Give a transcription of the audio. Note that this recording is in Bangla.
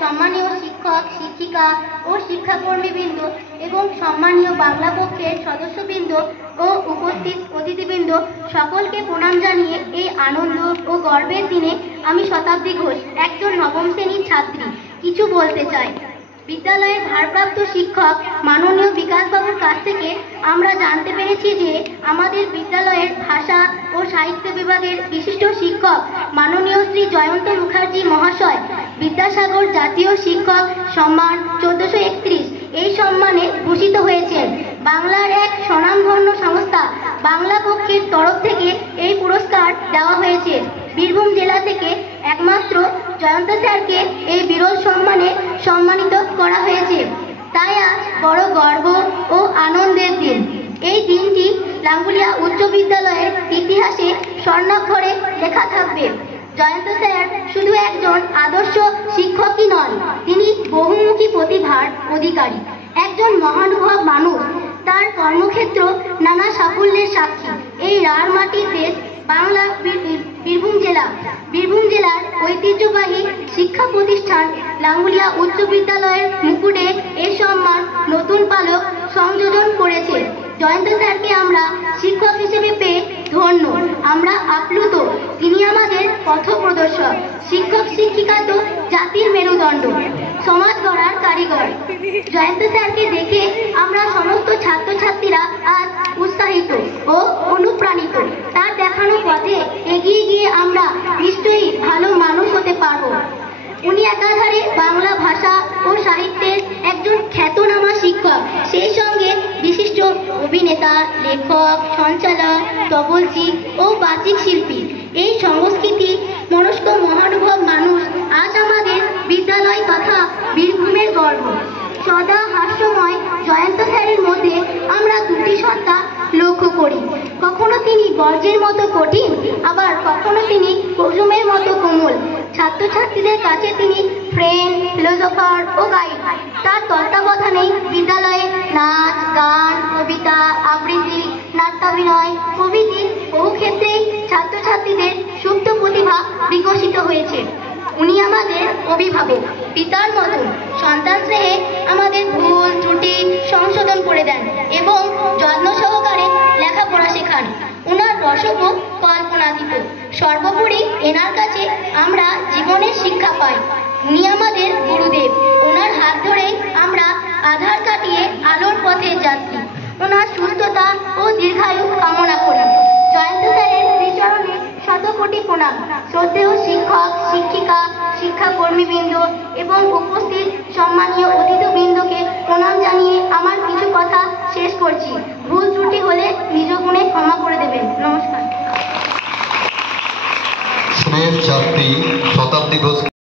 সম্মানীয় শিক্ষক শিক্ষিকা ও শিক্ষাকর্মীবৃন্দ এবং সম্মানীয় বাংলা পক্ষের সদস্যবৃন্দ ও উপস্থিত অতিথিবৃন্দ সকলকে প্রণাম জানিয়ে এই আনন্দ ও গর্বের দিনে আমি শতাব্দী ঘোষ একজন নবম শ্রেণীর ছাত্রী কিছু বলতে চাই। বিদ্যালয়ের ভারপ্রাপ্ত শিক্ষক মাননীয় বিকাশবাবুর কাছ থেকে আমরা জানতে পেরেছি যে আমাদের বিদ্যালয়ের ভাষা ও সাহিত্য বিভাগের বিশিষ্ট শিক্ষক মাননীয় শ্রী জয়ন্ত মুখার্জি মহাশয় বিদ্যাসাগর জাতীয় শিক্ষক সম্মান 1431 এই সম্মানে ভূষিত হয়েছেন। বাংলার এক স্বনামধন্য সংস্থা বাংলা পক্ষের তরফ থেকে এই পুরস্কার দেওয়া হয়েছে। বীরভূম জেলা থেকে একমাত্র জয়ন্ত স্যারকে এই বিরল সম্মানে সম্মানিত করা হয়েছে। তাই আজ বড় গর্ব ও আনন্দের দিন। এই দিনটি লাঙ্গুলিয়া উচ্চ বিদ্যালয়ের ইতিহাসে স্বর্ণাক্ষরে লেখা থাকবে। জয়ন্ত স্যার শুধু একজন আদর্শ শিক্ষকই নন, তিনি বহুমুখী প্রতিভার অধিকারী, একজন মহানুভব মানুষ। তার কর্মক্ষেত্র নানা সাফল্যের সাক্ষী। এই রার মাটির দেশ বাংলা বীরভূম জেলার ঐতিহ্যবাহী শিক্ষা প্রতিষ্ঠান লাঙ্গুলিয়া উচ্চ বিদ্যালয়ের মুকুটে এই সম্মান নতুন পালক সংযোজন করেছে। জয়ন্ত স্যারকে আমরা শিক্ষক হিসেবে পেয়ে ধন্য, আমরা আপ্লুত। তিনি আমাদের পথপ্রদর্শক। শিক্ষক শিক্ষিকা তো জাতির মেরুদণ্ড, সমাজ গড়ার কারিগর। জয়ন্ত স্যারকে দেখে আমরা সমস্ত ছাত্রছাত্রীরা আজ উৎসাহিত ও অনুপ্রাণিত। তার দেখানো পথে এগিয়ে গিয়ে আমরা নিশ্চয়ই ভালো মানুষ হতে পারব। উনি একাধারে বাংলা ভাষা ও সাহিত্যের একজন খ্যাতনামা শিক্ষক, সেই সঙ্গে বিশিষ্ট অভিনেতা, লেখক, সঞ্চালক, তবলচি ও বাচিক শিল্পী। এই সংস্কৃতি মনস্ক মহানুভব মানুষ আজ আমাদের বিদ্যালয় তথা বীরভূমের গর্ব। সদা হাস্যময় জয়ন্ত স্যারের মধ্যে আমরা দুটি সত্তা লক্ষ্য করি। কখনো তিনি বজ্রের মতো কঠিন, আবার কখনো তিনি কুসুমের মতো কোমল। ছাত্রছাত্রীদের কাছে তিনি ফ্রেন্ড, ফিলোসফার ও গাইড। তার তত্ত্বাবধানেই বিদ্যালয়ে নাচ, গান, কবিতা, আবৃত্তি, নাট্যাভিনয় প্রভৃতি বহু ক্ষেত্রেই ছাত্রছাত্রীদের সুপ্ত প্রতিভা বিকশিত হয়েছে। উনি আমাদের অভিভাবক, পিতার মতো। সন্তান স্নেহে আমাদের ভুল ত্রুটি সংশোধন করে দেন এবং যত্ন সহকারে লেখাপড়া শেখান। ওনার রসবোধ কল্পনাতীত। সর্বোপরি এনার কাছে আমরা জীবনের শিক্ষা পাই। উনি আমাদের গুরুদেব। ওনার হাত ধরে আমরা আধার কাটিয়ে আলোর পথে যাত্রী। ওনার সুস্থতা ও দীর্ঘায়ু কামনা করি। জয়ন্ত স্যারের শ্রীচরণে শতকোটি প্রণাম। শ্রদ্ধেয় শিক্ষক শিক্ষিকা, শিক্ষাকর্মীবৃন্দ এবং উপস্থিত সম্মানীয় অতিথিবৃন্দকে প্রণাম জানিয়ে আমার কিছু কথা শেষ করছি। ভুল ত্রুটি হলে নিজ গুণে ক্ষমা করে দেবেন। নমস্কার। স্নেহের ছাত্রী শতাব্দী ঘোষ।